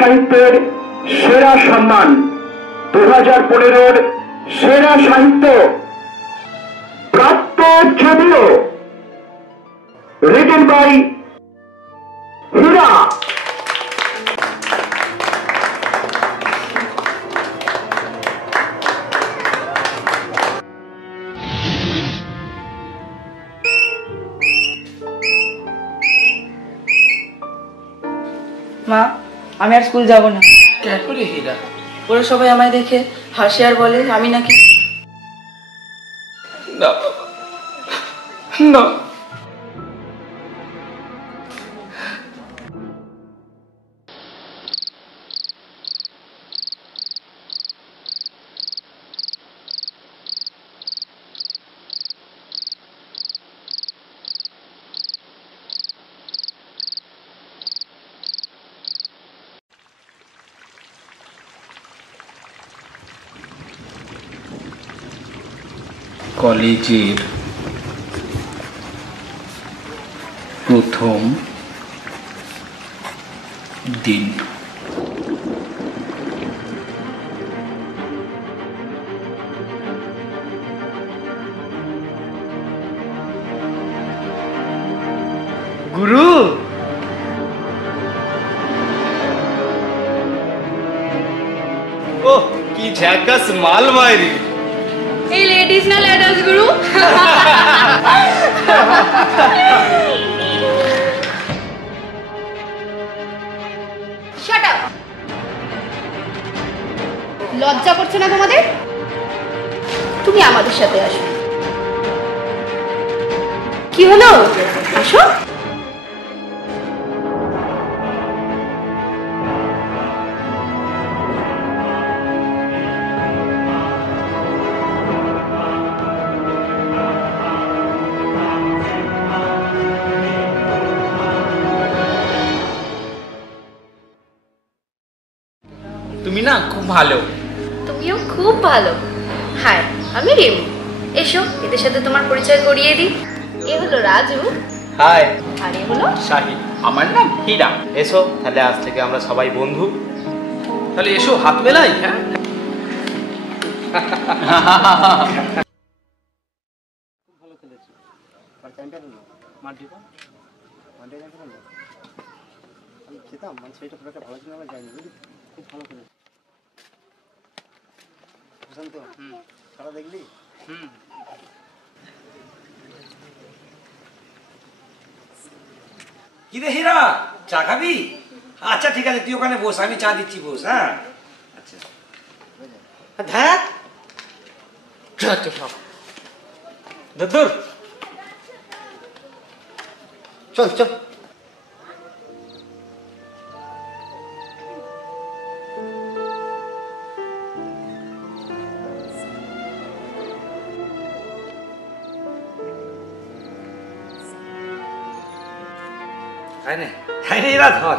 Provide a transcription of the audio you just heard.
সাহিত্যের সেরা সম্মান 2015 সেরা সাহিত্য প্রাপ্ত যদিও রিটেন বাই হীরা। মা, আমি আর স্কুল যাব না। কেন রে হীরা? ওরা সবাই আমায় দেখে হাসে আর বলে আমি নাকি না না, কলেজের প্রথম দিন। গুরু, ওহ কি ঝাকাস মাল মারি। এই লেডিস না লেডাস গুরু। Shut up! লজ্জা করছে না তোমাদের? তুমি আমাদের সাথে আসো। কি হলো? আসো। তুমি না খুব ভালো। তুমিও খুব ভালো। হাই, আমি রিমু। এসো এদের সাথে তোমার পরিচয় করিয়ে দিই। এ হলো রাজু। হাই। আর এ হলো শাহিদ। আমার নাম হীরা। এসো তাহলে আজ থেকে আমরা সবাই বন্ধু। তাহলে এসো হাত মেলাই। হ্যাঁ, ভালো খেলেছি। আর চ্যাম্পিয়ন হলো মাল্টিটা চ্যাম্পিয়ন হলো। আমি খেতাম, মানে সেইটা খুব একটা ভালো ছিল না, যায়নি বুঝলি। খুব ভালো খেলেছি বুঝলেন তো। খেলা দেখলি? কি রে হীরা, চা খাবি? আচ্ছা ঠিক আছে, তুই ওখানে বস, আমি চা দিচ্ছি, বস। হ্যাঁ আচ্ছা। ধ্যাত দূর চল চল। হ্যাঁ নে হীরা, ধর।